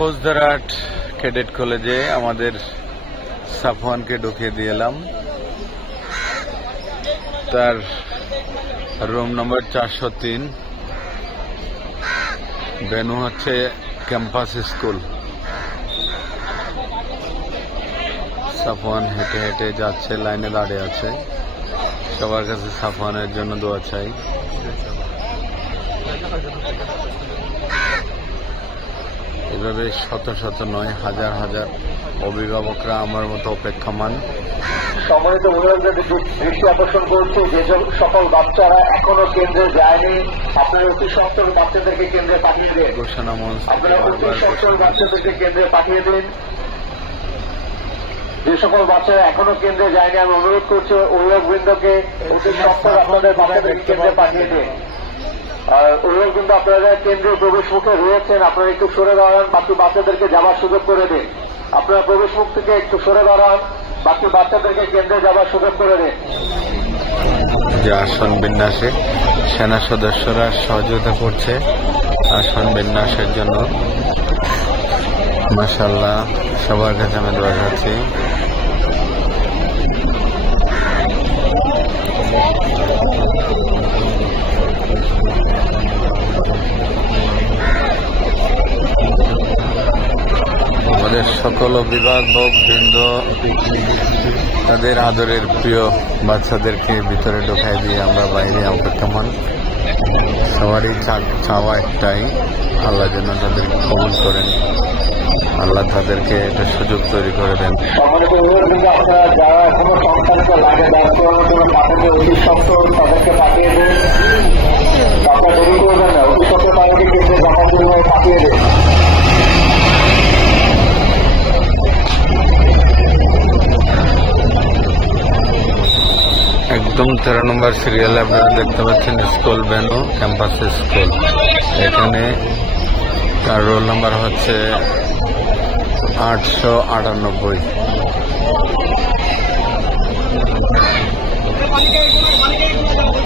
Faujdarhat cadet কলেজে আমাদের সাফওয়ানকে ঢুকিয়ে দিয়ে এলাম। তার রুম নম্বর 403। ভেন্যু হচ্ছে ক্যাম্পাস স্কুল। সাফওয়ান হেঁটে হেঁটে যাচ্ছে, লাইনে দাঁড়িয়ে আছে। সবার কাছে সাফওয়ানের জন্য দোয়া চাই। এভাবে শত শত নয়, হাজার হাজার অভিভাবকরা আমার মতো অপেক্ষমান। সম্মানিত অভিভাবকদের দৃষ্টি আকর্ষণ করছে, যে সকল বাচ্চারা এখনো কেন্দ্রে যায়নি, আপনারা অতি সত্তর বাচ্চাদেরকে কেন্দ্রে পাঠিয়ে দিন। ঘোষণা মঞ্চ আপনারা অতি সত্তর বাচ্চাদেরকে কেন্দ্রে পাঠিয়ে দিন। যে সকল বাচ্চারা এখনো কেন্দ্রে যায়নি, আমি অনুরোধ করছি অভিভাবকবৃন্দকে অতি সত্তর আপনাদের বাচ্চাদেরকে কেন্দ্রে পাঠিয়ে দিন। আর অভিভাবকবৃন্দ, আপনারা কেন্দ্রে প্রবেশ মুখে রয়েছেন, আপনারা একটু সরে দাঁড়ান, বাকি বাচ্চাদেরকে যাওয়ার সুযোগ করে দিন। আপনারা প্রবেশ মুখ থেকে একটু সরে দাঁড়ান, বাকি বাচ্চাদেরকে কেন্দ্রে যাওয়ার সুযোগ করে দিন। যে আসন বিন্যাসে সেনা সদস্যরা সহযোগিতা করছে আসন বিন্যাসের জন্য। মাশাআল্লাহ, সবার কাছে আমি দোয়া চাচ্ছি। আমাদের সকল অভিভাবক বৃন্দ তাদের আদরের প্রিয় বাচ্চাদেরকে ভিতরে ঢোকাই দিয়ে আমরা বাইরে অপেক্ষমান। সবারই চাওয়া একটাই, আল্লাহ যেন তাদেরকে কবুল করেন, আল্লাহ তাদেরকে এটা সুযোগ তৈরি করে দেন। সম্মানিত অভিভাবকবৃন্দ, আপনারা যারা এখনো সন্তানকে লাগে ব্যস্ত তাদেরকে অতি সত্তর তাদেরকে পাঠিয়ে দেন। আপনারা দেরি করবেন না, অতি সত্তর তাদেরকে কেন্দ্রে জমা জন্য পাঠিয়ে দেন। একদম 13 নম্বর সিরিয়ালে আপনারা দেখতে পাচ্ছেন স্কুল ভেন্যু, ক্যাম্পাস স্কুল। এখানে তার রোল নাম্বার হচ্ছে 898।